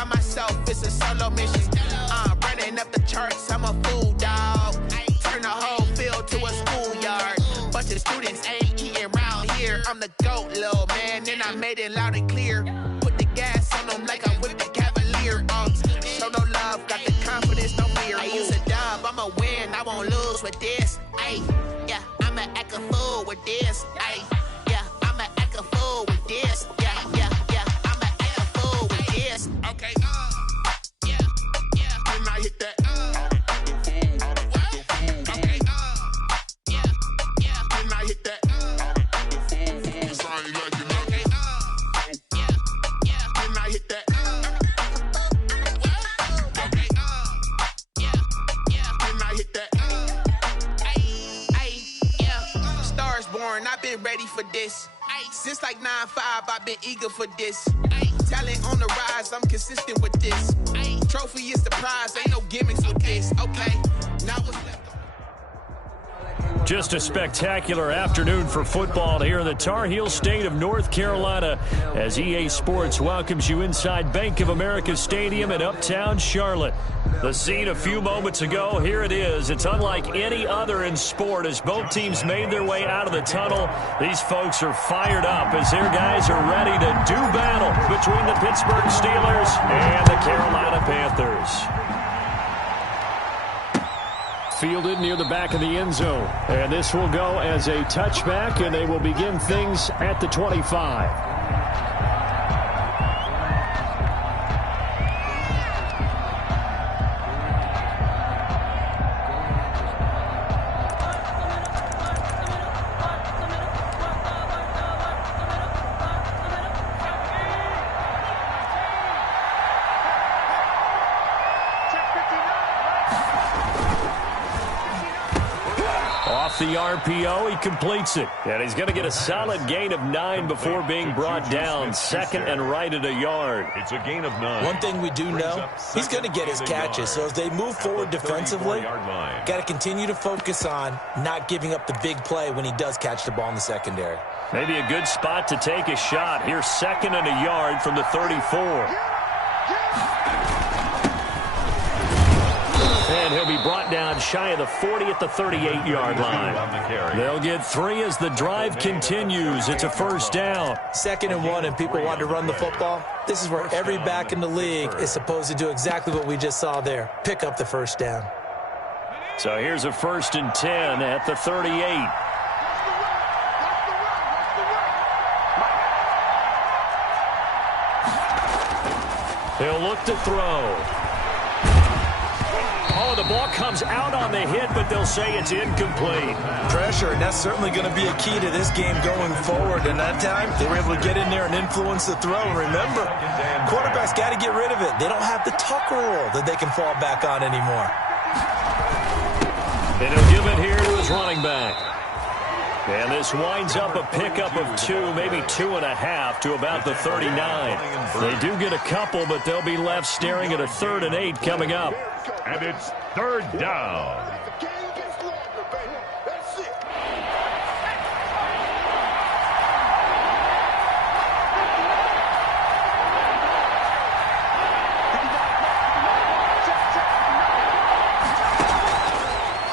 by myself, it's a solo mission. Running up the charts, I'm a fool, dog. Turn the whole field to a schoolyard. Bunch of students ain't eating round here. I'm the GOAT, little man, and I made it loud and clear. Put the gas on them like I'm with the Cavalier. Show no love, got the confidence, no fear. Use a dub, I'ma win, I won't lose with this. Ay, yeah, I'ma act a fool with this. Ay, yeah, I'ma act a fool with this. Yeah, yeah, yeah, I'ma act a fool with this. Okay, yeah, yeah, when I hit that. Okay, yeah, yeah, when I hit that. It's all you like to know. Okay, yeah, yeah, when I hit that. Okay, yeah, yeah, when I hit that. Ay, yeah, stars born, I've been ready for this. Since like 9-5, I've been eager for this. Talent on the rise, I'm consistent with this. Trophy is the prize, ain't no gimmicks with this. Okay, now what's left? Just a spectacular afternoon for football here in the Tar Heel state of North Carolina as EA Sports welcomes you inside Bank of America Stadium in uptown Charlotte. The scene a few moments ago, here it is. It's unlike any other in sport as both teams made their way out of the tunnel. These folks are fired up as their guys are ready to do battle between the Pittsburgh Steelers and the Carolina Panthers. Fielded near the back of the end zone. And this will go as a touchback, and they will begin things at the 25. The RPO, he completes it. And he's going to get a solid gain of 9 before being brought down. Second and right at a yard. It's a gain of 9. One thing we do know, he's going to get his catches. So as they move forward defensively, got to continue to focus on not giving up the big play when he does catch the ball in the secondary. Maybe a good spot to take a shot. Here's second and a yard from the 34. And he'll be brought down shy of the 40 at the 38-yard line. They'll get 3 as the drive continues. It's a first down. 2nd and 1, and people want to run the football. This is where every back in the league is supposed to do exactly what we just saw there. Pick up the first down. So here's a 1st and 10 at the 38. He'll look to throw. Oh, the ball comes out on the hit, but they'll say it's incomplete. Pressure, and that's certainly going to be a key to this game going forward. And that time, they were able to get in there and influence the throw. And remember, quarterbacks got to get rid of it. They don't have the tuck rule that they can fall back on anymore. And he'll give it here to his running back. And this winds up a pickup of 2, maybe 2.5 to about the 39. They do get a couple, but they'll be left staring at a 3rd and 8 coming up. And it's 3rd down.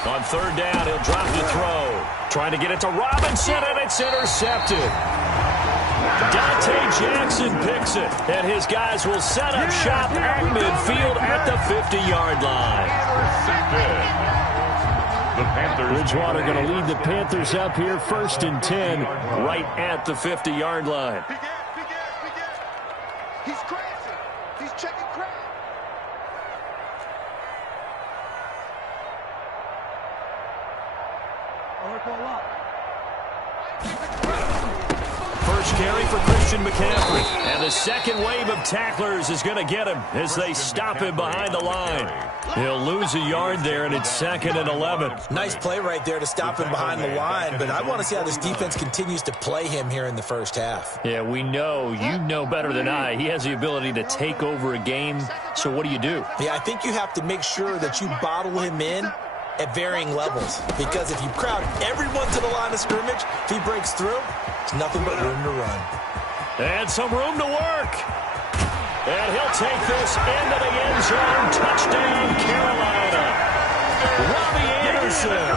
On 3rd down, he'll drop the throw. Trying to get it to Robinson, and it's intercepted. Dante Jackson picks it, and his guys will set up shop at midfield at the 50-yard line. Bridgewater going to lead the Panthers up here, 1st and 10, right at the 50-yard line. He's crazy. He's checking crowd. First carry for Christian McCaffrey. And the second wave of tacklers is going to get him as they stop him behind the line. He'll lose a yard there, and it's 2nd and 11. Nice play right there to stop him behind the line, but I want to see how this defense continues to play him here in the first half. Yeah, we know. You know better than I. He has the ability to take over a game, so what do you do? Yeah, I think you have to make sure that you bottle him in at varying levels, because if you crowd everyone to the line of scrimmage, if he breaks through, there's nothing but room to run. And some room to work. And he'll take this into the end zone. Touchdown, Carolina. Robbie Anderson,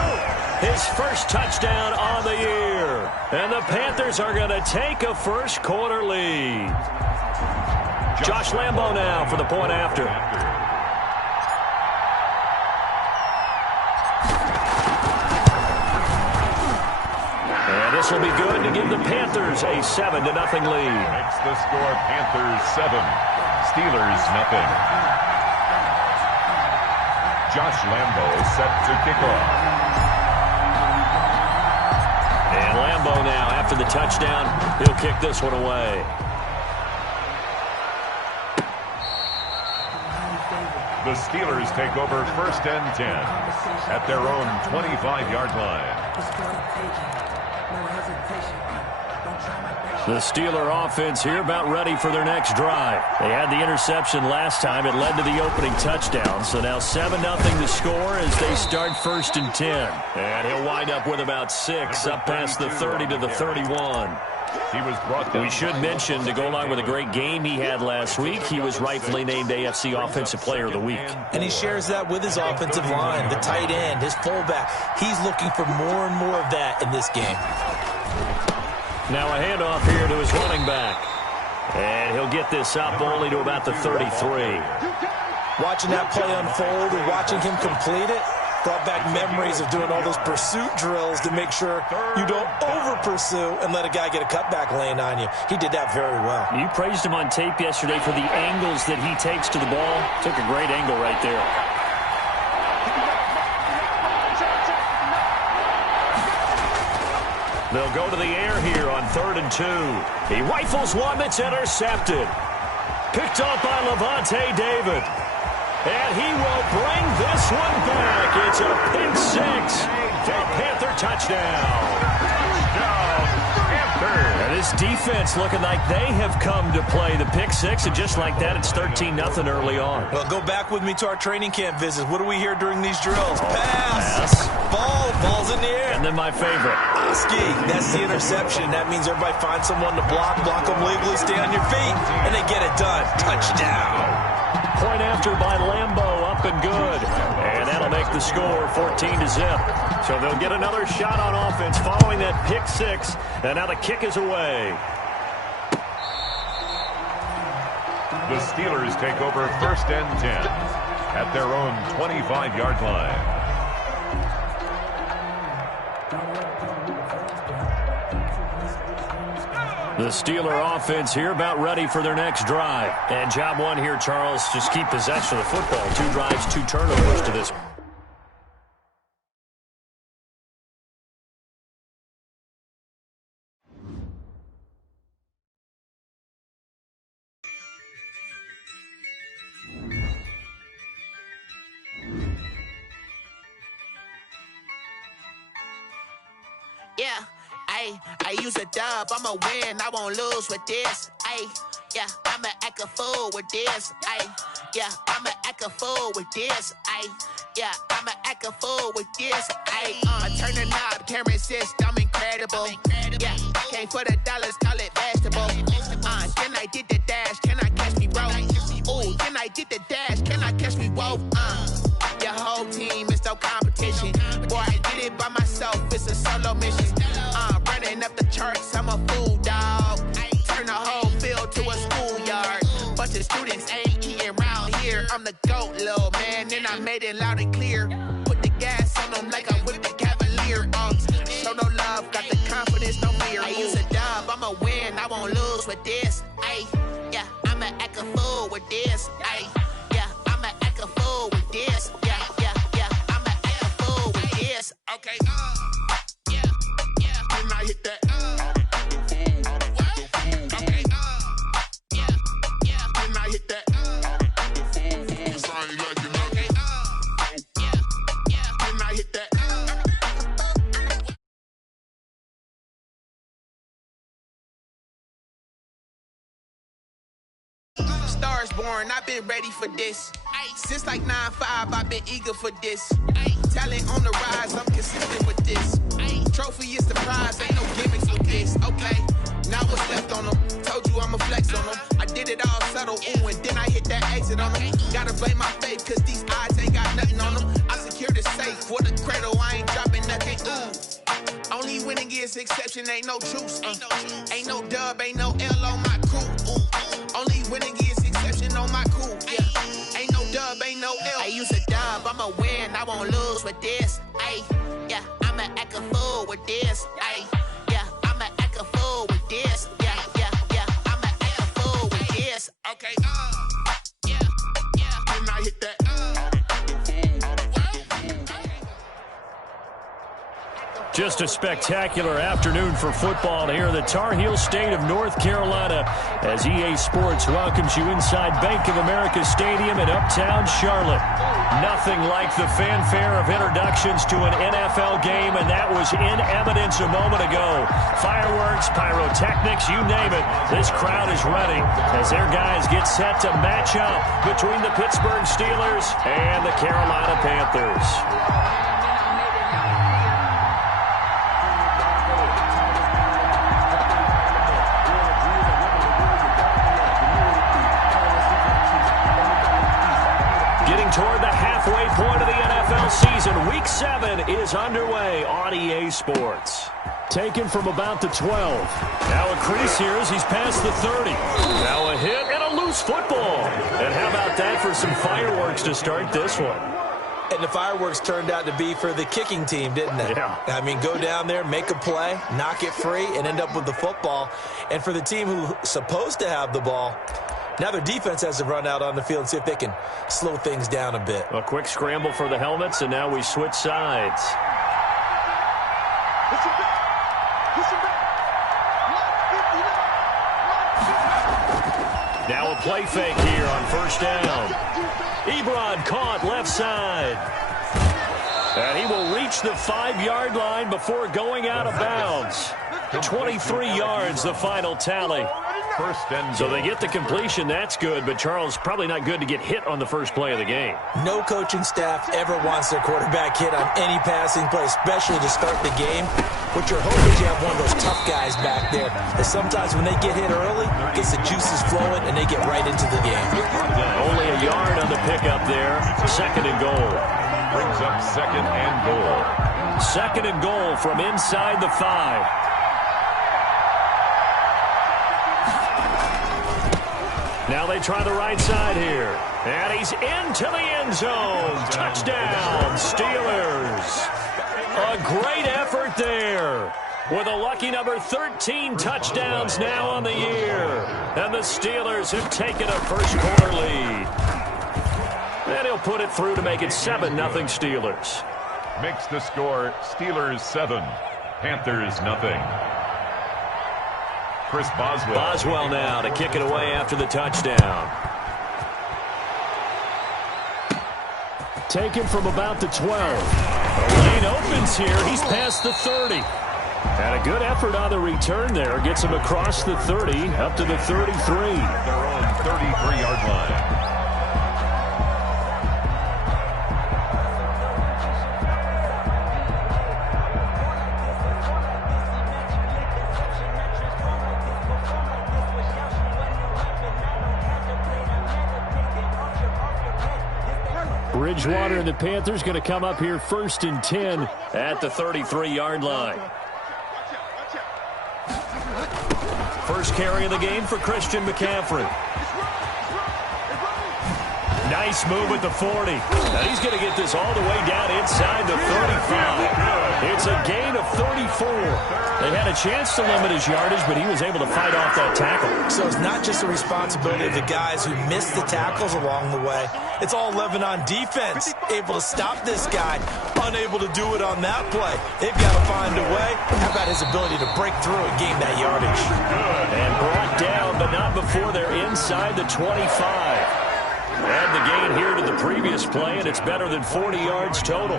his first touchdown on the year. And the Panthers are going to take a first quarter lead. Josh Lambo now for the point after. And this will be good to give the Panthers a 7-0 lead. Makes the score Panthers 7, Steelers nothing. Josh Lambo set to kick off. And Lambo now, after the touchdown, he'll kick this one away. The Steelers take over 1st and 10 at their own 25-yard line. The Steeler offense here about ready for their next drive. They had the interception last time. It led to the opening touchdown. So now 7-0 the score as they start 1st and 10. And he'll wind up with about 6 up past the 30 to the 31. He was brought down. We should mention, to go along with a great game he had last week, he was rightfully named AFC Offensive Player of the Week. And he shares that with his offensive line, the tight end, his fullback. He's looking for more and more of that in this game. Now a handoff here to his running back. And he'll get this up only to about the 33. Watching that play unfold and watching him complete it brought back memories of doing all those pursuit drills to make sure you don't over-pursue and let a guy get a cutback lane on you. He did that very well. You praised him on tape yesterday for the angles that he takes to the ball. Took a great angle right there. They'll go to the air here on 3rd and 2. He rifles one that's intercepted. Picked off by Levante David. And he will bring this one back. It's a pick 6 for a Panther touchdown. And this defense looking like they have come to play the pick 6, and just like that, it's 13-0 early on. Well, go back with me to our training camp visits. What do we hear during these drills? Pass. Ball's in the air. And then my favorite. Oski, that's the interception. That means everybody finds someone to block them legally, stay on your feet, and they get it done. Touchdown. Point after by Lambo, up and good. And that'll make the score 14-0. So they'll get another shot on offense following that pick 6. And now the kick is away. The Steelers take over 1st and 10 at their own 25-yard line. The Steeler offense here about ready for their next drive. And job one here, Charles, just keep possession of the football. 2 drives, 2 turnovers to this. Yeah, I use a dub, I'ma win, I won't lose with this. Yeah, I'ma act a fool with this. Yeah, I'ma act a fool with this. Yeah, I'ma act a fool with this. I turn the knob, camera assist, I'm incredible. Yeah, came for the dollars, call it vegetable. Then I did the dash, can I catch me, bro? Ooh, then I did the dash, can I catch me, whoa? Your whole team is no competition. Boy, I did it by myself, it's a solo mission. Running up the charts, I'm a fool, dog. Turn the whole field to a schoolyard. Bunch of students ain't eating round here. I'm the GOAT, little man, and I made it loud and clear. Put the gas on them like I'm with the Cavalier. Show no love, got the confidence, no fear. I use a dub, I'ma win, I won't lose with this. Yeah, I'ma act a fool with this. Yeah, I'ma act a fool with this. Yeah, I'ma act a fool with this. Okay, yeah, when I hit that. Stars born, I've been ready for this. Since like 9-5, I've been eager for this. Talent on the rise, I'm consistent with this. Trophy is the prize, ain't no gimmicks with this. Okay, now what's left on them? Told you I'ma flex on them. I did it all subtle, ooh, and did that exit on them. Gotta blame my faith, cause these odds ain't got nothing on them. I secure the safe for the cradle, I ain't dropping nothing. Only winning is exception, ain't no truce. Ain't no dub, ain't no L on my crew. Only winning is exception on my crew. Yeah. Ain't no dub, ain't no L. I use a dub, I'ma win, I won't lose with this. Ay, yeah, I'ma act a fool with this. Ay, yeah, I'ma act a fool with this. Yeah, yeah, yeah, I'ma act a fool with this. Okay, yeah, yeah. Can I hit that? Just a spectacular afternoon for football here in the Tar Heel state of North Carolina as EA Sports welcomes you inside Bank of America Stadium in Uptown Charlotte. Nothing like the fanfare of introductions to an NFL game, and that was in evidence a moment ago. Fireworks, pyrotechnics, you name it. This crowd is ready as their guys get set to match up between the Pittsburgh Steelers and the Carolina Panthers. Toward the halfway point of the NFL season. Week 7 is underway on EA Sports. Taken from about the 12. Now a crease here as he's past the 30. Now a hit and a loose football. And how about that for some fireworks to start this one? And the fireworks turned out to be for the kicking team, didn't they? Yeah. I mean, go down there, make a play, knock it free, and end up with the football. And for the team who's supposed to have the ball, now their defense has to run out on the field and see if they can slow things down a bit. A quick scramble for the helmets, and now we switch sides. Now a play fake here on first down. Ebron caught left side. And he will reach the 5-yard line before going out of bounds. 23 yards, the final tally. So they get the completion, that's good, but Charles, probably not good to get hit on the first play of the game. No coaching staff ever wants their quarterback hit on any passing play, especially to start the game. What you're hoping is you have one of those tough guys back there, that sometimes when they get hit early, gets the juices flowing, and they get right into the game. Only a yard on the pickup there. Second and goal. Brings up second and goal. Second and goal from inside the 5. Now they try the right side here. And he's into the end zone. Touchdown, Steelers. A great effort there. With a lucky number 13 touchdowns now on the year. And the Steelers have taken a first quarter lead. And he'll put it through to make it 7-0 Steelers. Makes the score Steelers 7, Panthers nothing. Chris Boswell. Boswell now to kick it away after the touchdown. Taken from about the 12. The lane opens here. He's past the 30. And a good effort on the return there. Gets him across the 30 up to the 33. Their own 33-yard line. Bridgewater and the Panthers going to come up here first and 10 at the 33-yard line. First carry of the game for Christian McCaffrey. Nice move at the 40. Now he's going to get this all the way down inside the 35. It's a gain of 34. They had a chance to limit his yardage, but he was able to fight off that tackle. So it's not just the responsibility of the guys who missed the tackles along the way. It's all 11 on defense, able to stop this guy, unable to do it on that play. They've got to find a way. How about his ability to break through and gain that yardage? And brought down, but not before they're inside the 25. Add the gain here to the previous play, and it's better than 40 yards total.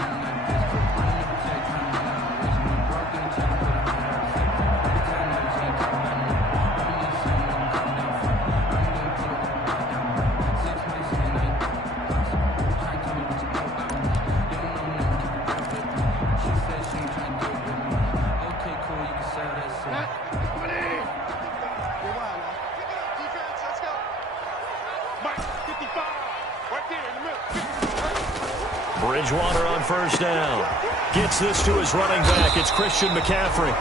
Bridgewater on first down. Gets this to his running back. It's Christian McCaffrey.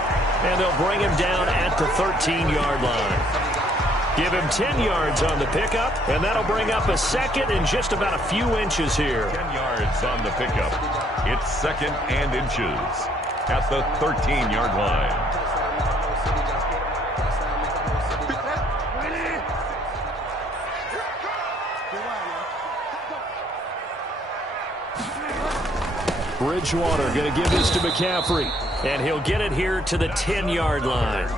And they'll bring him down at the 13-yard line. Give him 10 yards on the pickup, and that'll bring up a second and just about a few inches here. 10 yards on the pickup. It's second and inches at the 13-yard line. Bridgewater going to give this to McCaffrey, and he'll get it here to the 10-yard line.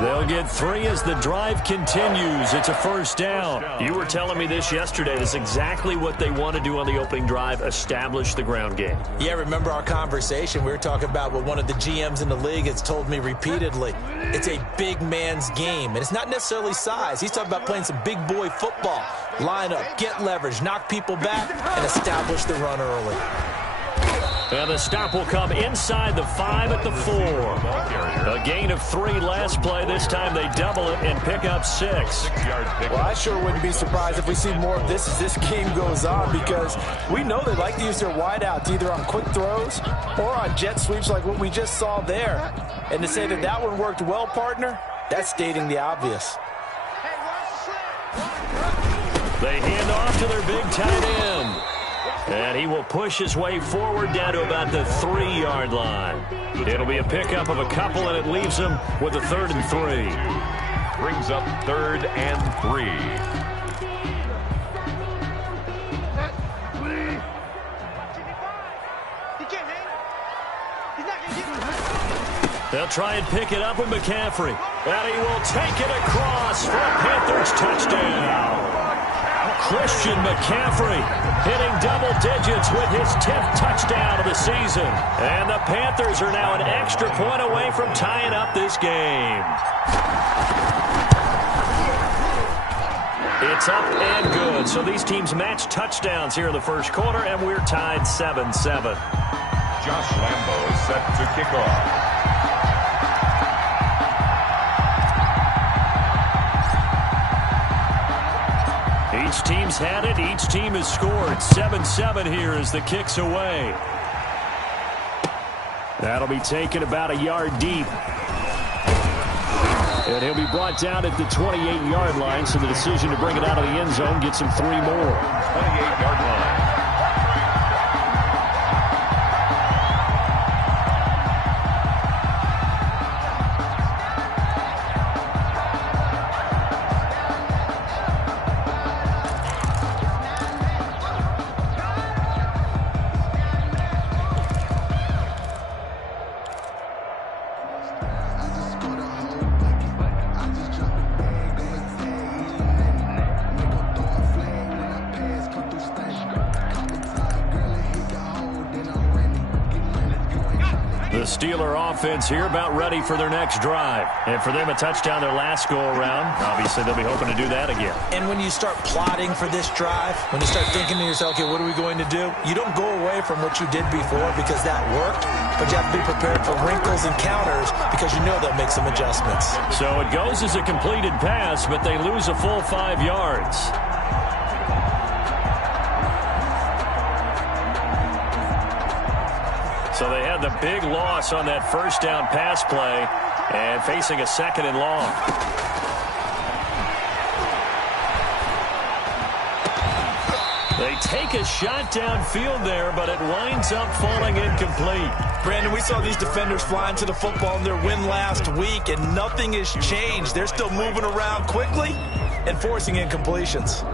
They'll get 3 as the drive continues. It's a first down. You were telling me this yesterday. That's exactly what they want to do on the opening drive, establish the ground game. Yeah, remember our conversation? We were talking about what one of the GMs in the league has told me repeatedly. It's a big man's game, and it's not necessarily size. He's talking about playing some big boy football. Line up, get leverage, knock people back, and establish the run early. And the stop will come inside the 5 at the 4. A gain of 3 last play. This time they double it and pick up 6. Well, I sure wouldn't be surprised if we see more of this as this game goes on, because we know they like to use their wideouts either on quick throws or on jet sweeps like what we just saw there. And to say that that one worked well, partner, that's stating the obvious. They hand off to their big tight end. And he will push his way forward down to about the 3-yard line. It'll be a pickup of a couple, and it leaves him with a 3rd and 3. Brings up 3rd and 3. They'll try and pick it up with McCaffrey. And he will take it across for a Panthers touchdown. Christian McCaffrey hitting double digits with his 10th touchdown of the season. And the Panthers are now an extra point away from tying up this game. It's up and good. So these teams match touchdowns here in the first quarter, and we're tied 7-7. Josh Lambo is set to kick off. Each team's had it. Each team has scored. 7-7 here as the kick's away. That'll be taken about a yard deep. And he'll be brought down at the 28-yard line, so the decision to bring it out of the end zone gets him 3 more. 28-yard line. The Steeler offense here about ready for their next drive. And for them, a touchdown their last go-around. Obviously, they'll be hoping to do that again. And when you start plotting for this drive, when you start thinking to yourself, okay, what are we going to do? You don't go away from what you did before because that worked, but you have to be prepared for wrinkles and counters because you know they'll make some adjustments. So it goes as a completed pass, but they lose a full 5 yards. So they had the big loss on that first down pass play and facing a 2nd and long. They take a shot downfield there, but it winds up falling incomplete. Brandon, we saw these defenders flying to the football in their win last week, and nothing has changed. They're still moving around quickly and forcing incompletions.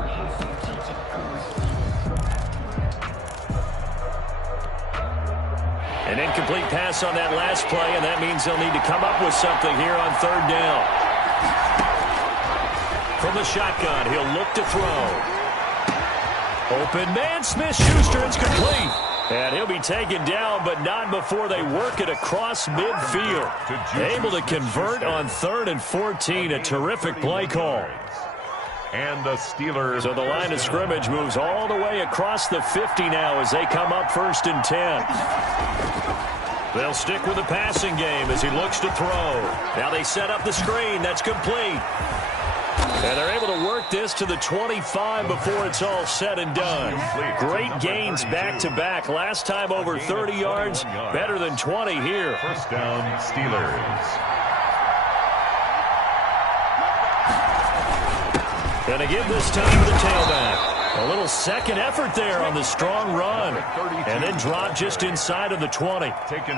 An incomplete pass on that last play, and that means they'll need to come up with something here on 3rd down. From the shotgun, he'll look to throw. Open man, Smith-Schuster, it's complete. And he'll be taken down, but not before they work it across midfield. Able to convert on 3rd and 14, a terrific play call. And the Steelers. So the line of scrimmage moves all the way across the 50 now as they come up 1st and 10. They'll stick with the passing game as he looks to throw. Now they set up the screen. That's complete. And they're able to work this to the 25 before it's all said and done. Great gains back-to-back. Last time over 30 yards, better than 20 here. First down, Steelers. And again this time to the tailback. A little second effort there on the strong run. And then drop just inside of the 20.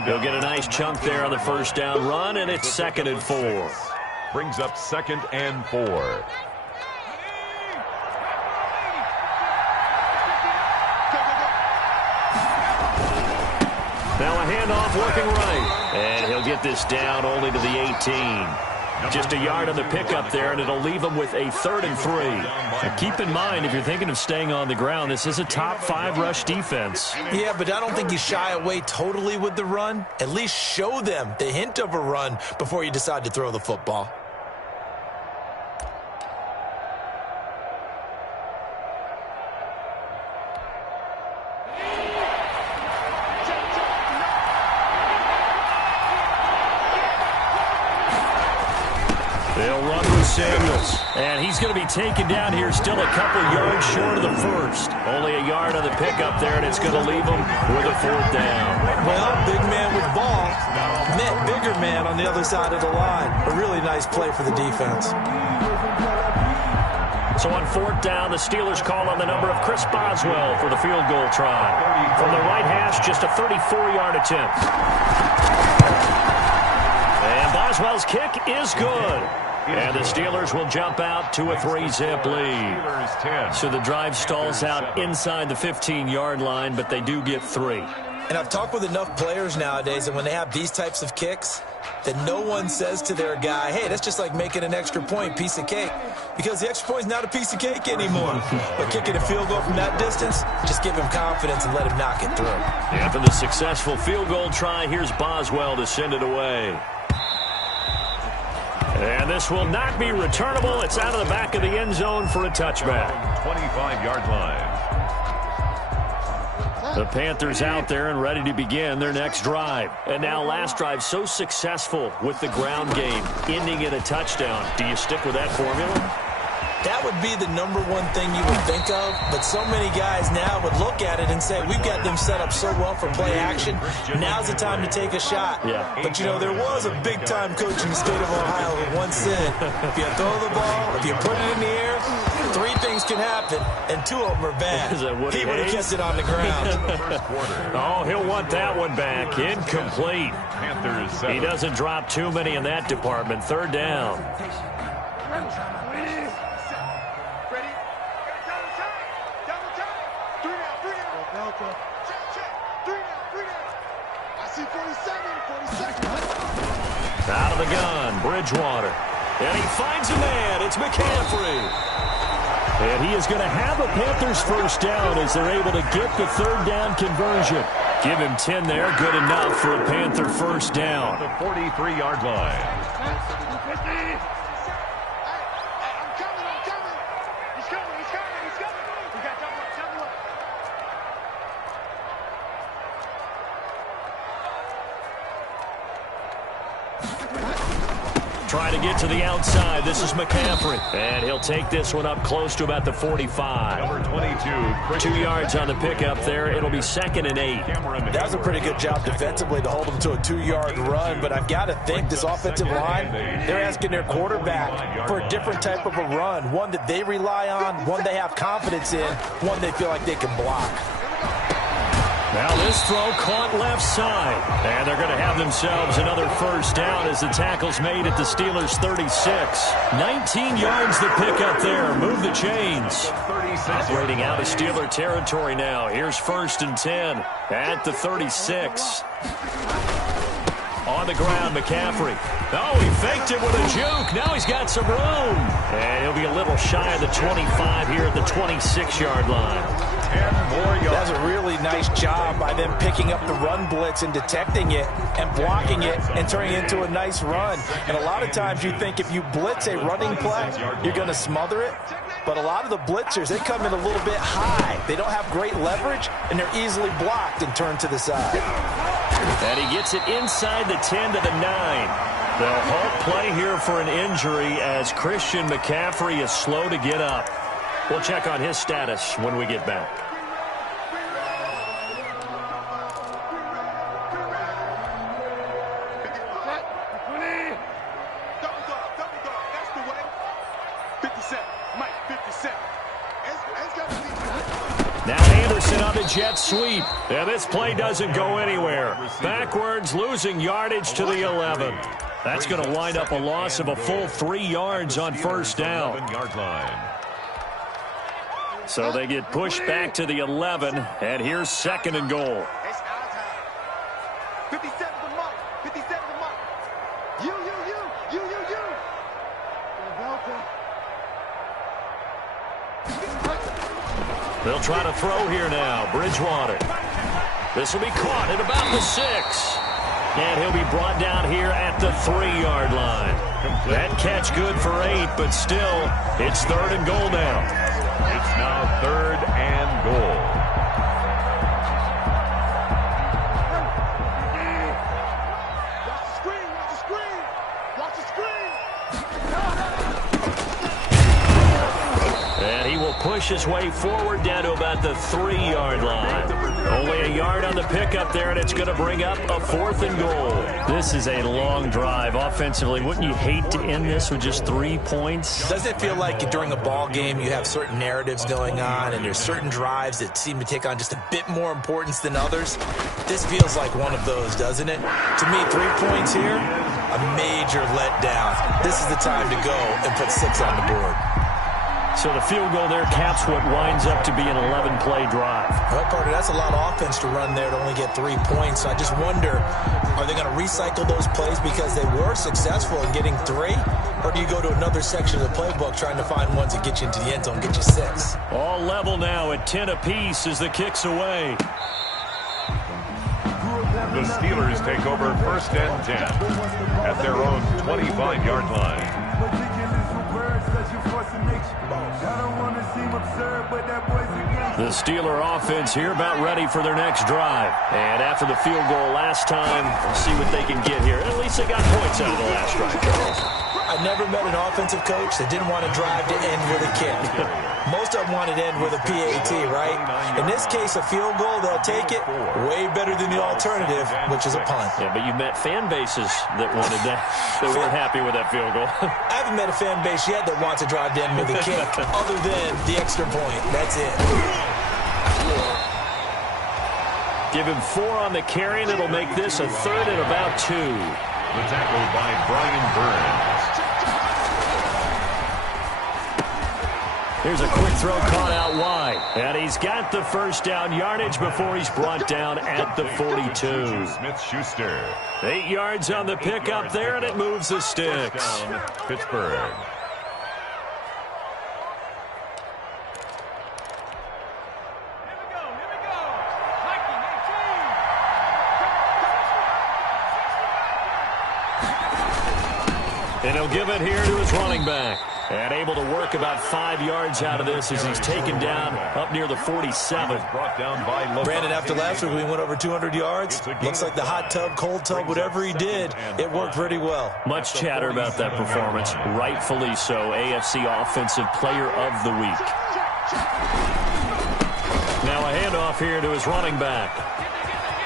He'll get a nice chunk there on the first down run, and it's 2nd and 4. Brings up 2nd and 4. Now a handoff working right. And he'll get this down only to the 18. Just a yard on the pickup there, and it'll leave them with a 3rd and 3. Now keep in mind, if you're thinking of staying on the ground, this is a top 5 rush defense. Yeah, but I don't think you shy away totally with the run. At least show them the hint of a run before you decide to throw the football. They'll run with Samuels. And he's going to be taken down here still a couple yards short of the first. Only a yard on the pickup there, and it's going to leave him with a 4th down. Well, big man with ball met bigger man on the other side of the line. A really nice play for the defense. So on 4th down, the Steelers call on the number of Chris Boswell for the field goal try. From the right hash, just a 34-yard attempt. And Boswell's kick is good. And the Steelers will jump out to a 3-zip lead. So the drive stalls out inside the 15-yard line, but they do get 3. And I've talked with enough players nowadays, and when they have these types of kicks, that no one says to their guy, hey, that's just like making an extra point, piece of cake. Because the extra point is not a piece of cake anymore. But kicking a field goal from that distance, just give him confidence and let him knock it through. After the successful field goal try, here's Boswell to send it away. And this will not be returnable. It's out of the back of the end zone for a touchback. 25-yard line. The Panthers out there and ready to begin their next drive. And now last drive so successful with the ground game, ending in a touchdown. Do you stick with that formula? That would be the number one thing you would think of, but so many guys now would look at it and say, we've got them set up so well for play action, now's the time to take a shot. Yeah. But, you know, there was a big-time coach in the state of Ohio who once said, if you throw the ball, if you put it in the air, 3 things can happen, and 2 of them are bad. He would have kept it on the ground. Oh, he'll want that one back. Incomplete. Panthers. He doesn't drop too many in that department. 3rd down. Out of the gun, Bridgewater. And he finds a man. It's McCaffrey. And he is going to have a Panthers first down as they're able to get the 3rd down conversion. Give him 10 there. Good enough for a Panther first down. The 43-yard line. Try to get to the outside. This is McCaffrey. And he'll take this one up close to about the 45. Number 22. 2 yards on the pickup there. It'll be 2nd and 8. That was a pretty good job defensively to hold him to a 2-yard run, but I've got to think this offensive line, they're asking their quarterback for a different type of a run, one that they rely on, one they have confidence in, one they feel like they can block. Now this throw caught left side. And they're going to have themselves another first down as the tackle's made at the Steelers' 36. 19 yards to pick up there. Move the chains. Operating out of Steeler territory now. Here's 1st and 10 at the 36. On the ground, McCaffrey. Oh, he faked it with a juke. Now he's got some room. And he'll be a little shy of the 25 here at the 26-yard line. 10 more yards. That's a really nice job by them picking up the run blitz and detecting it and blocking it and turning it into a nice run. And a lot of times you think if you blitz a running play, you're going to smother it. But a lot of the blitzers, they come in a little bit high. They don't have great leverage, and they're easily blocked and turned to the side. And he gets it inside the 10 to the 9. They'll halt play here for an injury as Christian McCaffrey is slow to get up. We'll check on his status when we get back. Now Anderson on the jet sweep. And this play doesn't go anywhere. Backwards, losing yardage to the 11. That's going to wind up a loss of a full 3 yards on first down. So they get pushed back to the 11, and here's 2nd and goal. 57 to Mike. 57 to Mike. You. They'll try to throw here now. Bridgewater. This will be caught at about the 6. And he'll be brought down here at the 3-yard line. That catch good for 8, but still, it's 3rd and goal now. It's now 3rd and goal. Watch the screen. And he will push his way forward down to about the 3-yard line. Only a yard on the pickup there, and it's going to bring up a 4th and goal. This is a long drive offensively. Wouldn't you hate to end this with just 3 points? Doesn't it feel like during a ball game you have certain narratives going on and there's certain drives that seem to take on just a bit more importance than others? This feels like one of those, doesn't it? To me, 3 points here, a major letdown. This is the time to go and put 6 on the board. So the field goal there caps what winds up to be an 11-play drive. Well, Carter, that's a lot of offense to run there to only get 3 points. So I just wonder, are they going to recycle those plays because they were successful in getting 3? Or do you go to another section of the playbook trying to find ones that get you into the end zone and get you 6? All level now at 10 apiece as the kick's away. The Steelers take over 1st and 10 at their own 25-yard line. The Steeler offense here about ready for their next drive. And after the field goal last time, we'll see what they can get here. At least they got points out of the last drive, Charles. I never met an offensive coach that didn't want to drive to end with a kick. Most of them wanted to end with a PAT, right? In this case, a field goal, they'll take it. Way better than the alternative, which is a punt. Yeah, but you met fan bases that wanted that, that weren't happy with that field goal. I haven't met a fan base yet that wants to drive to end with a kick, other than the extra point. That's it. Give him 4 on the carry, and it'll make this a 3rd and about 2. The tackle by Brian Burns. Here's a quick throw caught out wide. And he's got the first down yardage before he's brought down at the 42. Smith-Schuster. 8 yards on the pickup there, and it moves the sticks. Pittsburgh. And he'll give it here to his running back. And able to work about 5 yards out of this as he's taken down up near the 47. Brought down by Brandon, after last week we went over 200 yards. Looks like the hot tub, cold tub, whatever he did, it worked pretty well. Much chatter about that performance. Rightfully so. AFC Offensive Player of the Week. Now a handoff here to his running back.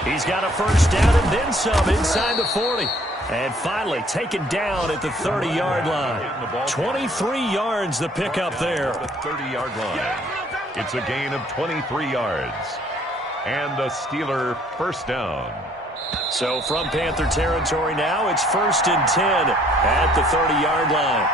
He's got a first down and then some inside the 40. And finally taken down at the 30-yard line. 23 yards the pickup there. The 30-yard line. It's a gain of 23 yards. And a Steeler first down. So from Panther territory now, it's 1st and 10 at the 30-yard line.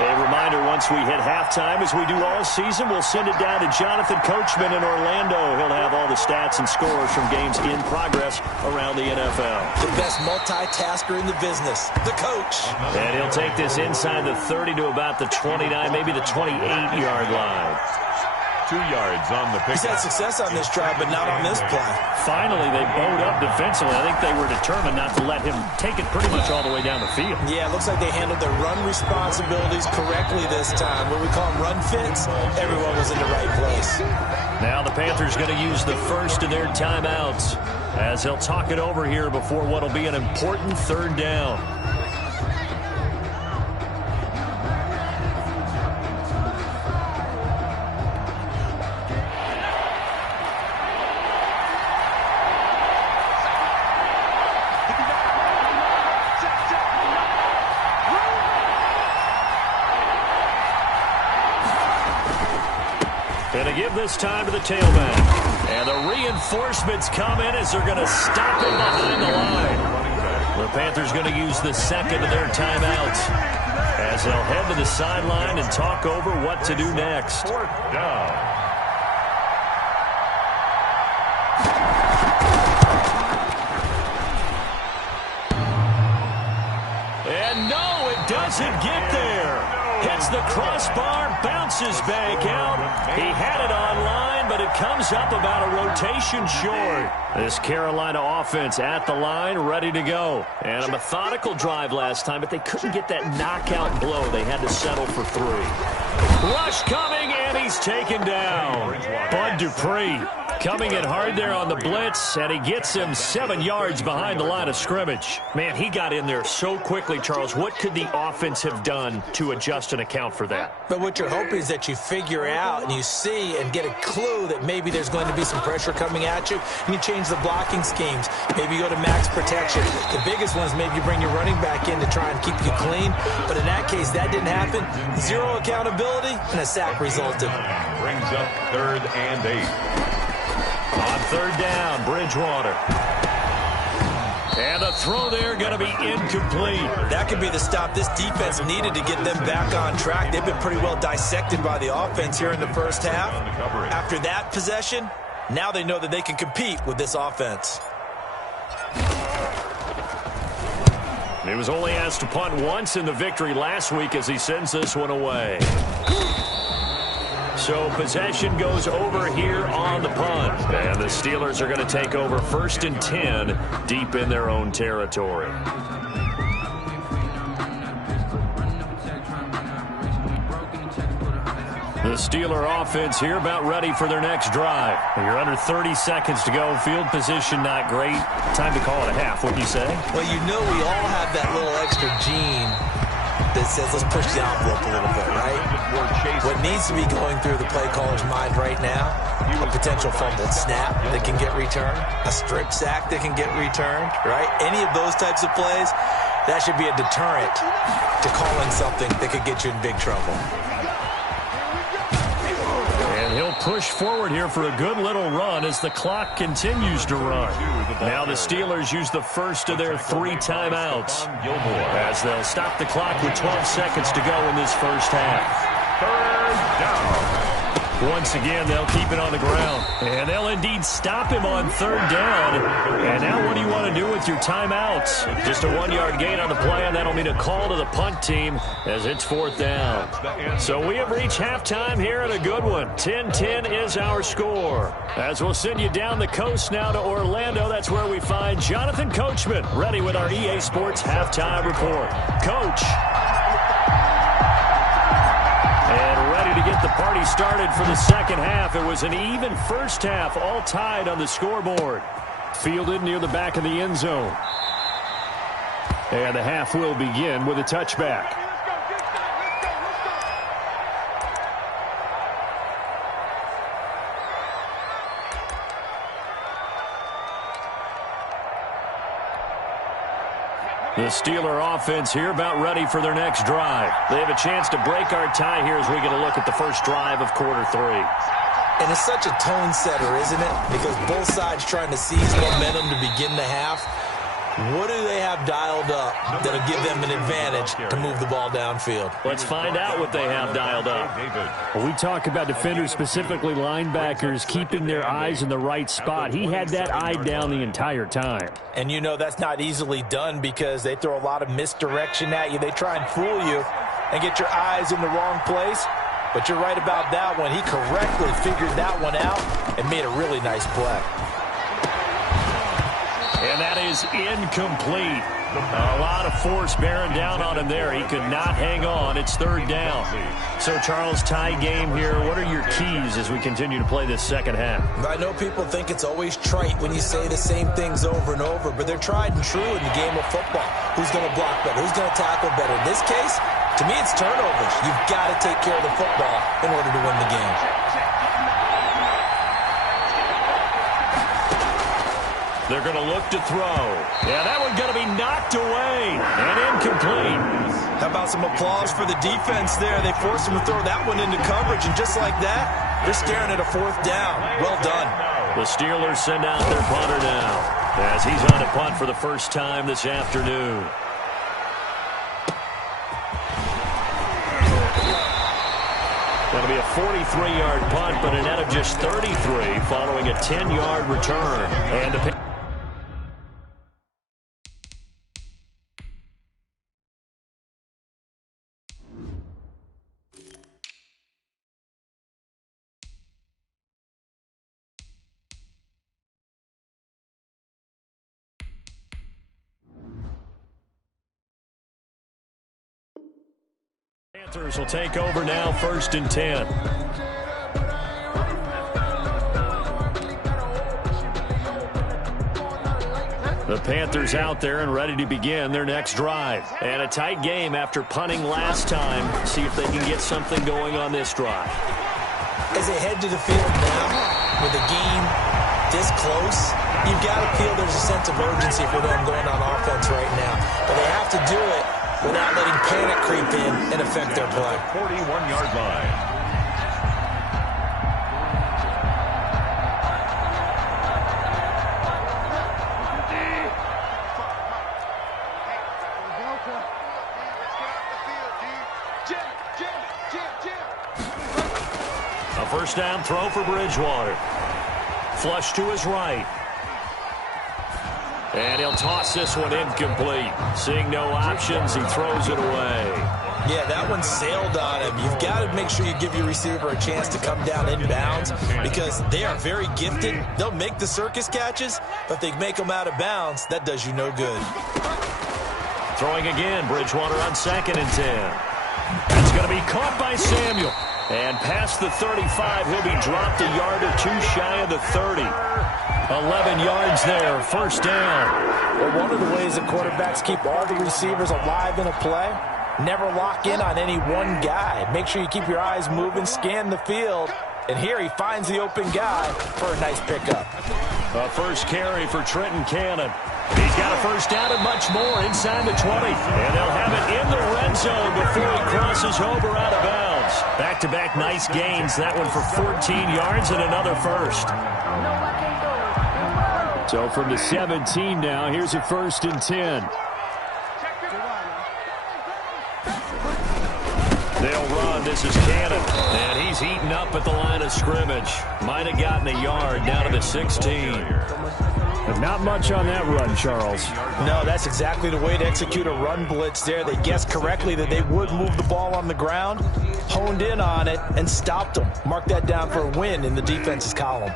A reminder, once we hit halftime, as we do all season, we'll send it down to Jonathan Coachman in Orlando. He'll have all the stats and scores from games in progress around the NFL. The best multitasker in the business, the coach. And he'll take this inside the 30 to about the 29, maybe the 28-yard line. 2 yards on the pick. He's had success on this drive, but not on this play. Finally, they bowed up defensively. I think they were determined not to let him take it pretty much all the way down the field. Yeah, it looks like they handled their run responsibilities correctly this time. What we call them run fits, everyone was in the right place. Now the Panthers going to use the first of their timeouts. as they'll talk it over here before what will be an important third down. Going to give this time to the tailback. And the reinforcements come in as they're going to stop him behind the line. The Panthers going to use the second of their timeouts as they'll head to the sideline and talk over what to do next. Fourth down. And no, it doesn't get there. Hits the crossbar, bounces back out. He had it on line, but it comes up about a rotation short. This Carolina offense at the line, ready to go. And a methodical drive last time, but they couldn't get that knockout blow. They had to settle for 3. Rush coming, and he's taken down. Bud Dupree coming in hard there on the blitz, and he gets him 7 yards behind the line of scrimmage. Man, he got in there so quickly, Charles. What could the offense have done to adjust and account for that? But what you're hoping is that you figure out and you see and get a clue that maybe there's going to be some pressure coming at you, and you change the blocking schemes. Maybe you go to max protection. The biggest one is maybe you bring your running back in to try and keep you clean. But in that case, that didn't happen. 0 accountability, and a sack resulted. Brings up 3rd and 8. On 3rd down, Bridgewater. And the throw there going to be incomplete. That could be the stop this defense needed to get them back on track. They've been pretty well dissected by the offense here in the first half. After that possession, now they know that they can compete with this offense. He was only asked to punt once in the victory last week as he sends this one away. So possession goes over here on the punt. And the Steelers are going to take over 1st and 10 deep in their own territory. The Steeler offense here about ready for their next drive. You're under 30 seconds to go. Field position not great. Time to call it a half, wouldn't you say? Well, you know we all have that little extra gene that says let's push the envelope a little bit, right? What needs to be going through the play caller's mind right now, a potential fumbled snap that can get returned, a strip sack that can get returned, right? Any of those types of plays, that should be a deterrent to calling something that could get you in big trouble. And he'll push forward here for a good little run as the clock continues to run. Now the Steelers use the first of their 3 timeouts as they'll stop the clock with 12 seconds to go in this first half. 3rd down. Once again, they'll keep it on the ground. And they'll indeed stop him on 3rd down. And now what do you want to do with your timeouts? Just a 1-yard gain on the play, and that'll mean a call to the punt team as it's 4th down. So we have reached halftime here at a good one. 10-10 is our score. As we'll send you down the coast now to Orlando, that's where we find Jonathan Coachman, ready with our EA Sports Halftime Report. Coach. And ready to get the party started for the second half. It was an even first half, all tied on the scoreboard. Fielded near the back of the end zone. And the half will begin with a touchback. The Steeler offense here about ready for their next drive. They have a chance to break our tie here as we get a look at the first drive of quarter 3. And it's such a tone setter, isn't it? Because both sides trying to seize momentum to begin the half. What do they have dialed up that'll give them an advantage to move the ball downfield? Let's find out what they have dialed up. Well, we talk about defenders, specifically linebackers, keeping their eyes in the right spot. He had that eye down the entire time. And you know that's not easily done because they throw a lot of misdirection at you. They try and fool you and get your eyes in the wrong place. But you're right about that one. He correctly figured that one out and made a really nice play. And that is incomplete. A lot of force bearing down on him there. He could not hang on. It's third down. So, Charles, tie game here. What are your keys as we continue to play this second half? I know people think it's always trite when you say the same things over and over, but they're tried and true in the game of football. Who's going to block better? Who's going to tackle better? In this case, to me, it's turnovers. You've got to take care of the football in order to win the game. They're going to look to throw. Yeah, that one's going to be knocked away and incomplete. How about some applause for the defense there? They forced him to throw that one into coverage, and just like that, they're staring at a fourth down. Well done. The Steelers send out their punter now as he's on to punt for the first time this afternoon. That'll be a 43-yard punt, but a net of just 33 following a 10-yard return. And the Panthers will take over now, 1st and 10. The Panthers out there and ready to begin their next drive. And a tight game after punting last time. See if they can get something going on this drive. As they head to the field now, with the game this close, you've got to feel there's a sense of urgency for them going on offense right now. But they have to do it without letting panic creep in and affect their play. 41-yard line. A first down throw for Bridgewater. Flush to his right. And he'll toss this one incomplete. Seeing no options, he throws it away. Yeah, that one sailed on him. You've got to make sure you give your receiver a chance to come down inbounds because they are very gifted. They'll make the circus catches, but if they make them out of bounds, that does you no good. Throwing again, Bridgewater on 2nd and 10. That's going to be caught by Samuel. And past the 35, he'll be dropped a yard or two shy of the 30. 11 yards there, first down. Well, one of the ways that quarterbacks keep all the receivers alive in a play, never lock in on any one guy. Make sure you keep your eyes moving, scan the field. And here he finds the open guy for a nice pickup. A first carry for Trenton Cannon. He's got a first down and much more inside the 20. And they'll have it in the red zone before he crosses over out of bounds. Back-to-back nice gains. That one for 14 yards and another first. So from the 17 now, here's a 1st and 10. They'll run. This is Cannon. And he's heating up at the line of scrimmage. Might have gotten a yard down to the 16. But not much on that run, Charles. No, that's exactly the way to execute a run blitz there. They guessed correctly that they would move the ball on the ground, honed in on it, and stopped them. Mark that down for a win in the defense's column.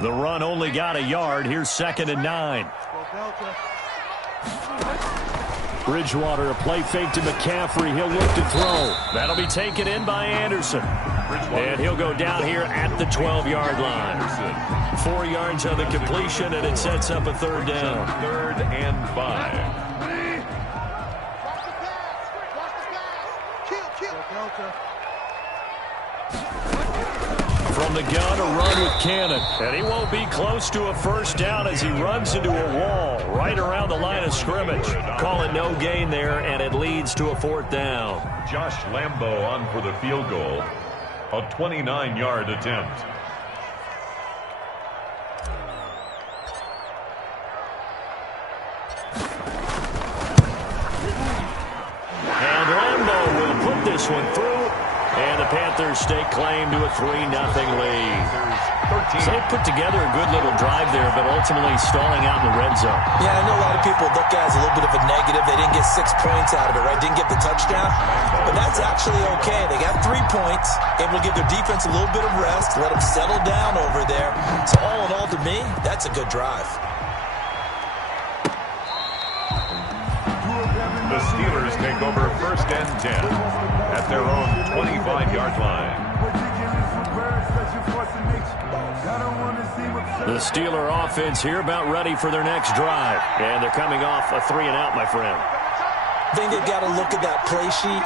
The run only got a yard. Here's 2nd and 9. Bridgewater, a play fake to McCaffrey. He'll look to throw. That'll be taken in by Anderson. And he'll go down here at the 12-yard line. 4 yards on the completion, and it sets up a third down. 3rd and 5. From the gun, a run with Cannon. And he won't be close to a first down as he runs into a wall right around the line of scrimmage. Call it no gain there, and it leads to a 4th down. Josh Lambo on for the field goal. A 29-yard attempt. And Lambo will put this one through. And the Panthers stake claim to a 3-0 lead. So they put together a good little drive there, but ultimately stalling out in the red zone. Yeah, I know a lot of people look at it as a little bit of a negative. They didn't get 6 points out of it, right? Didn't get the touchdown. But that's actually okay. They got 3 points, able to give their defense a little bit of rest, let them settle down over there. So all in all, to me, that's a good drive. Steelers take over first and 10 at their own 25-yard line. The Steeler offense here about ready for their next drive. And they're coming off a 3-and-out, my friend. I think they've got to look at that play sheet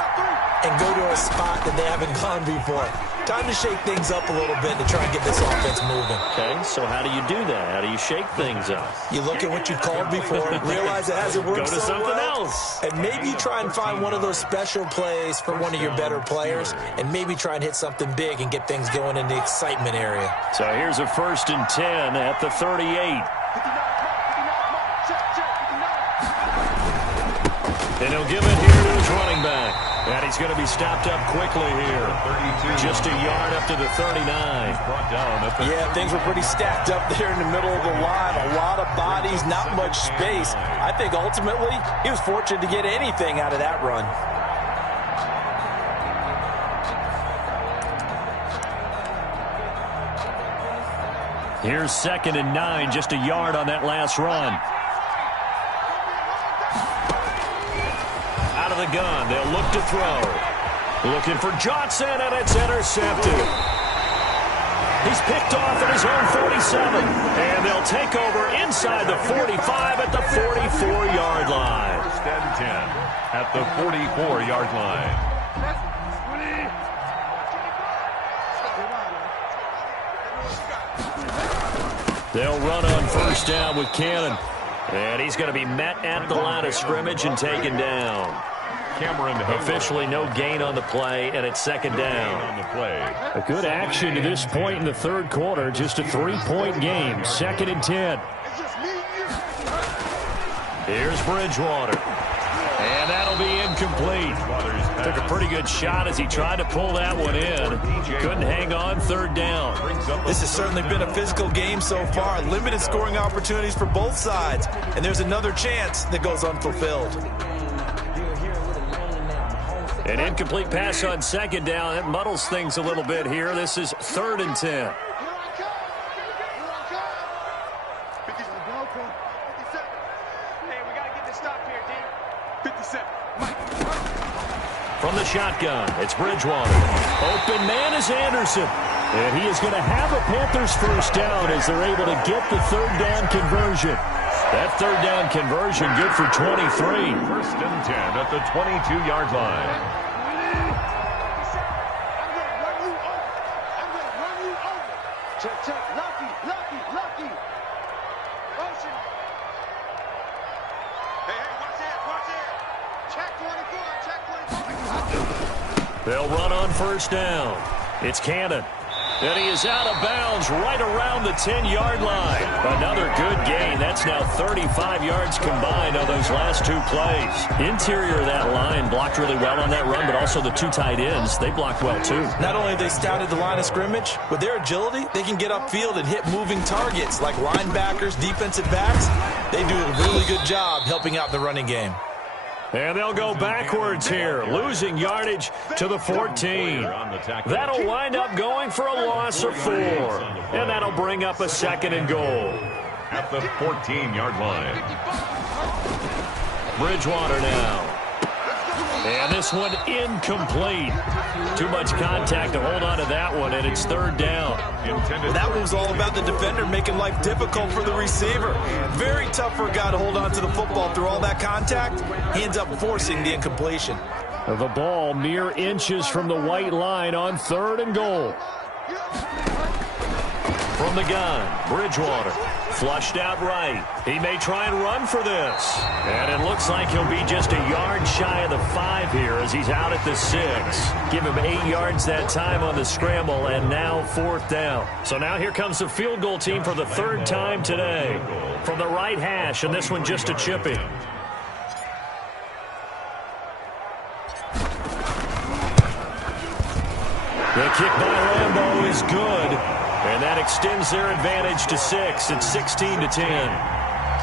and go to a spot that they haven't gone before. Time to shake things up a little bit to try and get this offense moving. Okay, so how do you do that? How do you shake things up? You look at what you called before, realize it hasn't worked Go to something else. And maybe you try and find one of those special plays for one of your better players, and maybe try and hit something big and get things going in the excitement area. So here's a 1st and 10 at the 38. And he'll give it here to his running back. And he's going to be stopped up quickly here. Just a yard up to the 39. Yeah, things were pretty stacked up there in the middle of the line. A lot of bodies, not much space. I think ultimately he was fortunate to get anything out of that run. Here's 2nd and 9, just a yard on that last run. Out of the gun, they'll look to throw. Looking for Johnson, and it's intercepted. He's picked off at his own 47, and they'll take over inside the 45 at the 44-yard line. 1st and 10 at the 44-yard line. They'll run on 1st down with Cannon. And he's going to be met at the line of scrimmage and taken down. Officially no gain on the play, and it's 2nd down. A good action to this point in the 3rd quarter. Just a 3-point game. 2nd and 10. Here's Bridgewater. And that'll be incomplete. Took a pretty good shot as he tried to pull that one in. Couldn't hang on 3rd down. This has certainly been a physical game so far. Limited scoring opportunities for both sides. And there's another chance that goes unfulfilled. An incomplete pass on 2nd down. It muddles things a little bit here. This is 3rd and 10. From the shotgun, it's Bridgewater. Open man is Anderson. And he is going to have a Panthers 1st down as they're able to get the 3rd down conversion. That 3rd down conversion good for 23. 1st and 10 at the 22-yard line. Check. Lucky. Motion. Hey, watch it. Check 24. They'll run on 1st down. It's Cannon. And he is out of bounds right around the 10-yard line. Another good gain. That's now 35 yards combined on those last 2 plays. Interior of that line blocked really well on that run, but also the 2 tight ends, they blocked well too. Not only have they scouted the line of scrimmage, with their agility, they can get upfield and hit moving targets like linebackers, defensive backs. They do a really good job helping out the running game. And they'll go backwards here, losing yardage to the 14. That'll wind up going for a loss of 4. And that'll bring up a 2nd and goal. At the 14-yard line. Bridgewater now. And this one incomplete. Too much contact to hold on to that one, and it's 3rd down. Well, that one was all about the defender making life difficult for the receiver. Very tough for a guy to hold on to the football through all that contact. He ends up forcing the incompletion. The ball mere inches from the white line on 3rd and goal. From the gun, Bridgewater. Flushed out right. He may try and run for this. And it looks like he'll be just a yard shy of the 5 here as he's out at the 6. Give him 8 yards that time on the scramble, and now 4th down. So now here comes the field goal team for the 3rd time today. From the right hash, and this one just a chipping. The kick by Rambo is good. And that extends their advantage to 6. It's 16-10.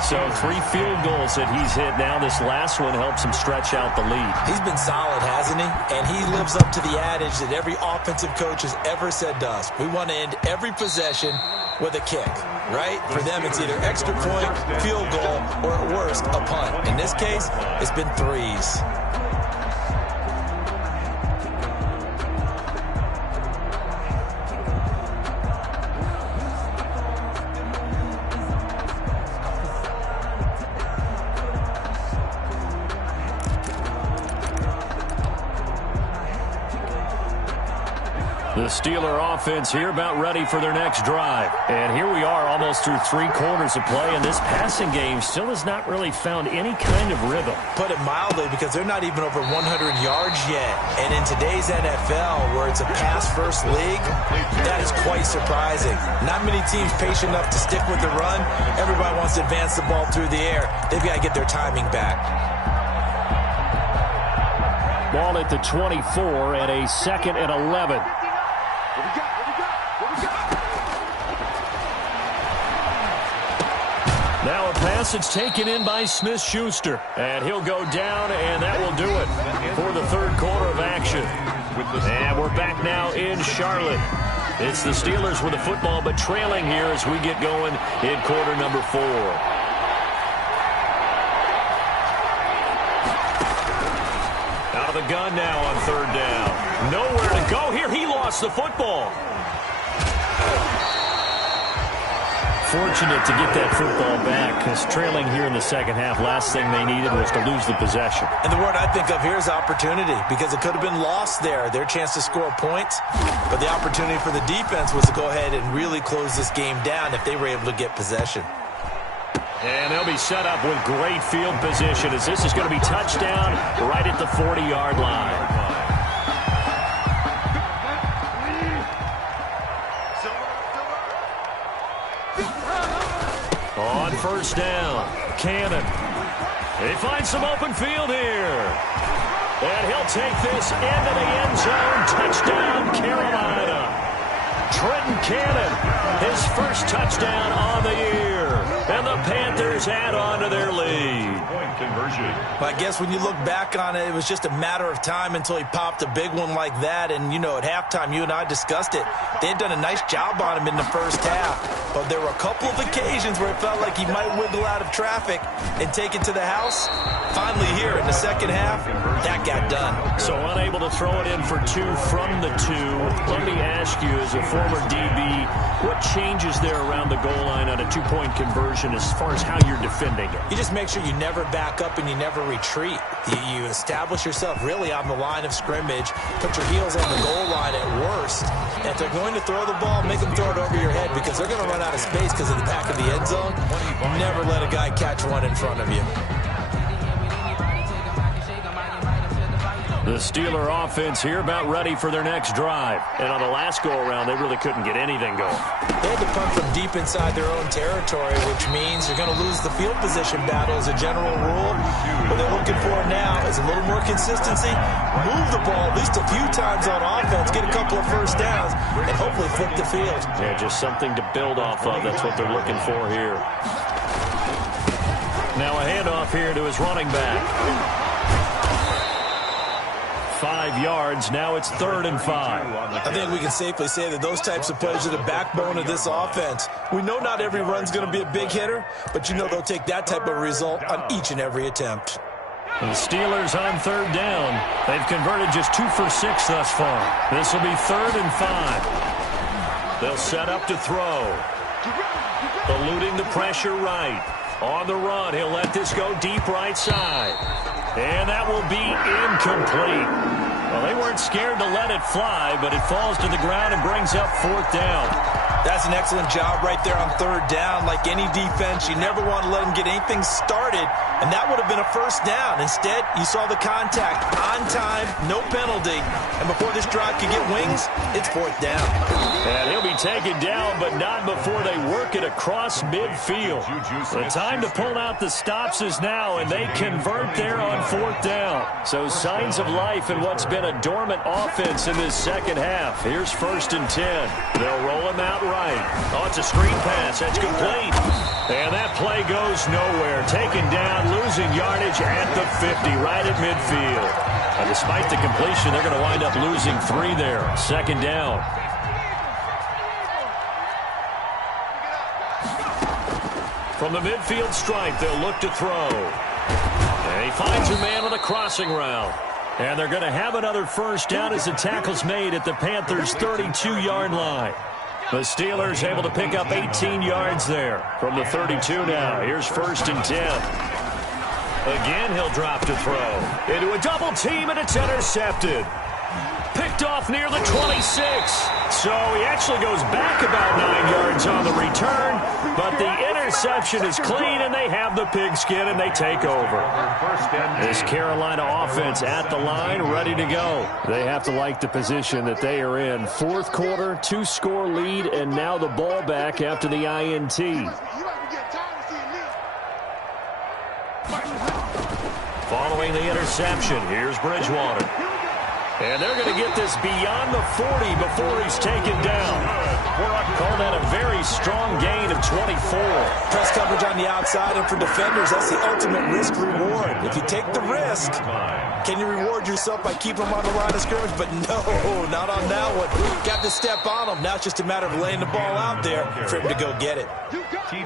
So 3 field goals that he's hit now. This last one helps him stretch out the lead. He's been solid, hasn't he? And he lives up to the adage that every offensive coach has ever said to us. We want to end every possession with a kick. right? For them, it's either extra point, field goal, or at worst, a punt. In this case, it's been threes. The Steeler offense here about ready for their next drive. And here we are almost through 3 quarters of play, and this passing game still has not really found any kind of rhythm. Put it mildly, because they're not even over 100 yards yet. And in today's NFL, where it's a pass-first league, that is quite surprising. Not many teams patient enough to stick with the run. Everybody wants to advance the ball through the air. They've got to get their timing back. Ball at the 24 and a 2nd and 11. Now a pass that's taken in by Smith-Schuster. And he'll go down, and that will do it for the 3rd quarter of action. And we're back now in Charlotte. It's the Steelers with the football, but trailing here as we get going in quarter number 4. Out of the gun now on 3rd down. Nowhere to go here. He lost the football. Fortunate to get that football back, because trailing here in the second half, last thing they needed was to lose the possession. And the word I think of here is opportunity, because it could have been lost there, their chance to score points. But the opportunity for the defense was to go ahead and really close this game down if they were able to get possession. And they'll be set up with great field position, as this is going to be touchdown right at the 40-yard line. On 1st down, Cannon. He finds some open field here. And he'll take this into the end zone. Touchdown, Carolina. Trenton Cannon, his first touchdown on the year. And the Panthers add on to their lead. Point conversion. Well, I guess when you look back on it, it was just a matter of time until he popped a big one like that. And, you know, at halftime, you and I discussed it. They had done a nice job on him in the first half. But there were a couple of occasions where it felt like he might wiggle out of traffic and take it to the house. Finally here in the second half, that got done. So unable to throw it in for 2 from the 2. Let me ask you, as a former DB, what changes there around the goal line on a 2-point conversion as far as how you're defending it? You just make sure you never back up and you never retreat. You establish yourself really on the line of scrimmage, put your heels on the goal line at worst. And if they're going to throw the ball, make them throw it over your head, because they're going to run out of space because of the back of the end zone. Never let a guy catch one in front of you. The Steeler offense here about ready for their next drive. And on the last go-around, they really couldn't get anything going. They had to punt from deep inside their own territory, which means you're going to lose the field position battle as a general rule. What they're looking for now is a little more consistency, move the ball at least a few times on offense, get a couple of first downs, and hopefully flip the field. Yeah, just something to build off of. That's what they're looking for here. Now a handoff here to his running back. 5 yards. Now it's 3rd and 5. I think we can safely say that those types of plays are the backbone of this offense. We know not every run's going to be a big hitter, but you know they'll take that type of result on each and every attempt. And the Steelers on 3rd down. They've converted just 2 for 6 thus far. This will be 3rd and 5. They'll set up to throw. Eluding the pressure right. On the run, he'll let this go deep right side. And that will be incomplete. Well, they weren't scared to let it fly, but it falls to the ground and brings up 4th down. That's an excellent job right there on 3rd down. Like any defense, you never want to let them get anything started, and that would have been a first down. Instead, you saw the contact on time, no penalty, and before this drive could get wings, it's 4th down. And he'll be taken down, but not before they work it across midfield. The time to pull out the stops is now, and they convert there on 4th down. So signs of life in what's been a dormant offense in this second half. Here's 1st and 10. They'll roll him out right. Oh, it's a screen pass. That's complete. And that play goes nowhere. Taken down, losing yardage at the 50, right at midfield. And despite the completion, they're going to wind up losing 3 there. 2nd down. From the midfield stripe, they'll look to throw. And he finds a man on the crossing route. And they're going to have another first down as the tackle's made at the Panthers' 32-yard line. The Steelers able to pick up 18 yards there from the 32 now. Here's 1st and 10. Again, he'll drop to throw. Into a double team, and it's intercepted. Picked off near the 26. So he actually goes back about 9 yards on the return, but the interception is clean, and they have the pigskin, and they take over. This Carolina offense at the line, ready to go. They have to like the position that they are in. 4th quarter, 2-score lead, and now the ball back after the INT. Following the interception, here's Bridgewater. And they're going to get this beyond the 40 before he's taken down. Call that a very strong gain of 24. Press coverage on the outside, and for defenders, that's the ultimate risk-reward. If you take the risk, can you reward yourself by keeping them on the line of scrimmage? But no, not on that one. Got to step on them. Now it's just a matter of laying the ball out there for him to go get it.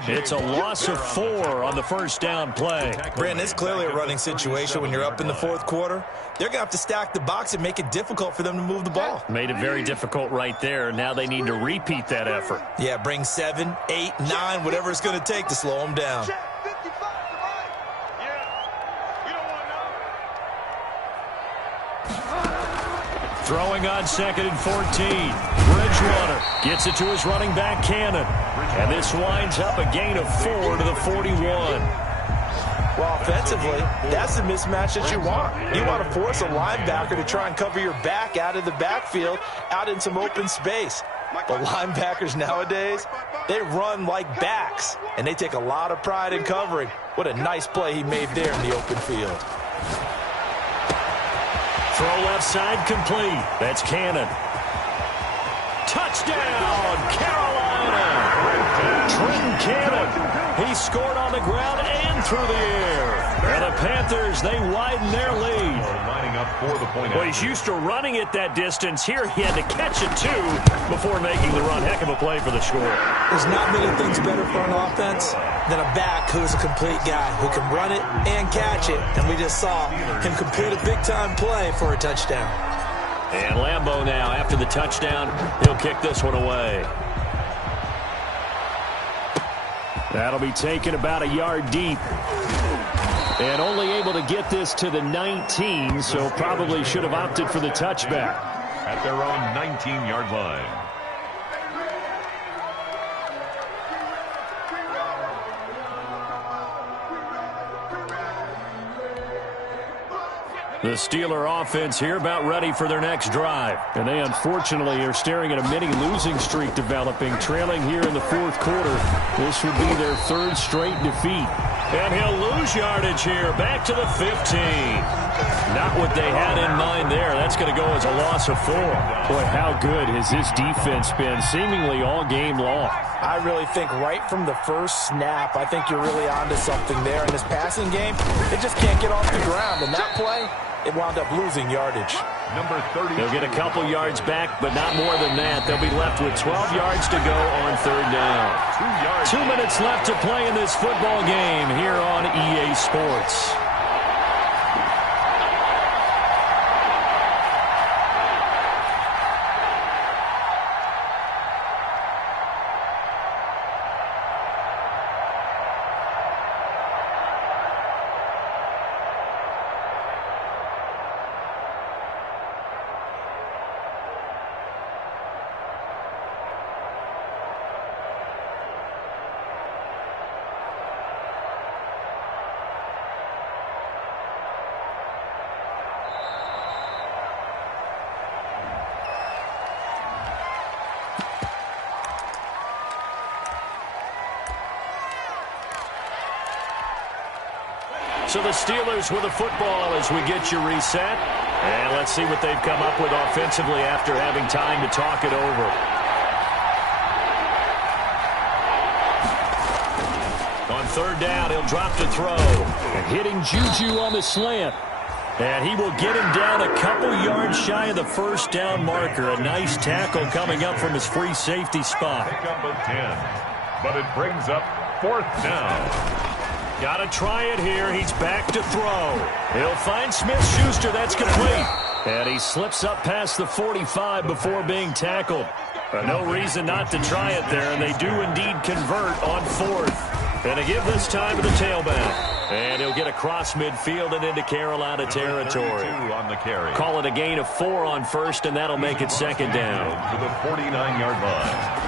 It's a loss of 4 on the first down play. Brandon, it's clearly a running situation when you're up in the 4th quarter. They're going to have to stack the box and make it difficult for them to move the ball. Made it very difficult right there. Now they need to repeat that effort. Yeah, bring 7, 8, 9, whatever it's going to take to slow them down. Throwing on 2nd and 14. Bridgewater gets it to his running back, Cannon. And this winds up a gain of 4 to the 41. Well, offensively, that's the mismatch that you want. You want to force a linebacker to try and cover your back out of the backfield, out in some open space. But linebackers nowadays, they run like backs, and they take a lot of pride in covering. What a nice play he made there in the open field. Throw left side complete. That's Cannon. Touchdown, Carolina! Trenton Cannon. He scored on the ground and through the air. And the Panthers, they widen their lead. Lining up for the point. Well, he's used to running it that distance. Here he had to catch it, too, before making the run. Heck of a play for the score. There's not many things better for an offense than a back who's a complete guy, who can run it and catch it. And we just saw him complete a big-time play for a touchdown. And Lambeau now, after the touchdown, he'll kick this one away. That'll be taken about a yard deep. And only able to get this to the 19, so probably should have opted for the touchback. At their own 19-yard line. The Steeler offense here about ready for their next drive. And they unfortunately are staring at a mini losing streak developing, trailing here in the 4th quarter. This would be their 3rd straight defeat. And he'll lose yardage here, back to the 15. Not what they had in mind there. That's going to go as a loss of 4. Boy, how good has this defense been, seemingly all game long. I really think right from the first snap, I think you're really onto something there. In this passing game, they just can't get off the ground. And that play, it wound up losing yardage. Number 30. They'll get a couple yards back, but not more than that. They'll be left with 12 yards to go on 3rd down. 2 minutes left to play in this football game here on EA Sports. So the Steelers with the football as we get you reset. And let's see what they've come up with offensively after having time to talk it over. On 3rd down, he'll drop to throw. And hitting Juju on the slant. And he will get him down a couple yards shy of the 1st down marker. A nice tackle coming up from his free safety spot. Pick up of 10. But it brings up 4th down. Got to try it here. He's back to throw. He'll find Smith-Schuster. That's complete. And he slips up past the 45 before being tackled. But no reason not to try it there, and they do indeed convert on 4th. And to give this time to the tailback. And he'll get across midfield and into Carolina territory. On the carry. Call it a gain of 4 on 1st, and that'll make it 2nd down. To the 49-yard line.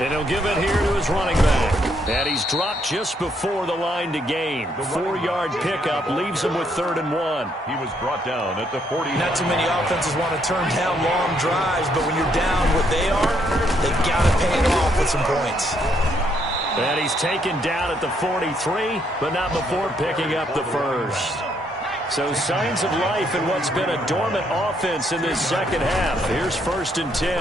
And he'll give it here to his running back. And he's dropped just before the line to gain. 4-yard pickup leaves him with 3rd and 1. He was brought down at the 49. Not too many offenses want to turn down long drives, but when you're down what they are, they got to pay it off with some points. And he's taken down at the 43, but not before picking up the first. So signs of life in what's been a dormant offense in this second half. Here's 1st and 10.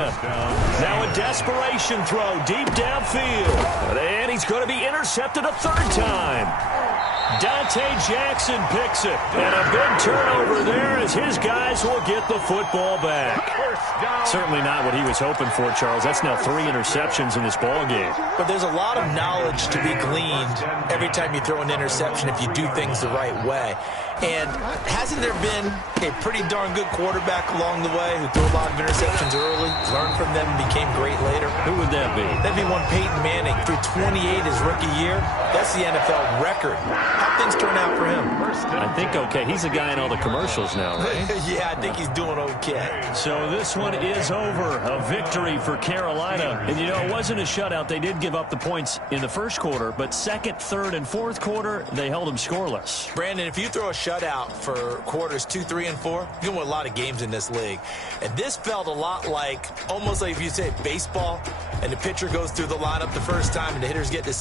Now a desperation throw deep downfield. And he's going to be intercepted a 3rd time. Dante Jackson picks it. And a big turnover there as his guys will get the football back. Certainly not what he was hoping for, Charles. That's now 3 interceptions in this ball game. But there's a lot of knowledge to be gleaned every time you throw an interception if you do things the right way. And hasn't there been a pretty darn good quarterback along the way who threw a lot of interceptions early, learned from them, and became great later? Who would that be? That'd be one Peyton Manning. Threw 28 his rookie year. That's the NFL record. How'd things turn out for him? I think okay. He's a guy in all the commercials now, right? Yeah, I think he's doing okay. So this one is over. A victory for Carolina. And, you know, it wasn't a shutout. They did give up the points in the first quarter, but 2nd, 3rd, and 4th quarter, they held them scoreless. Brandon, if you throw a shutout for quarters 2, 3, and 4, you can win a lot of games in this league. And this felt a lot like, almost like if you say baseball, and the pitcher goes through the lineup the first time and the hitters get to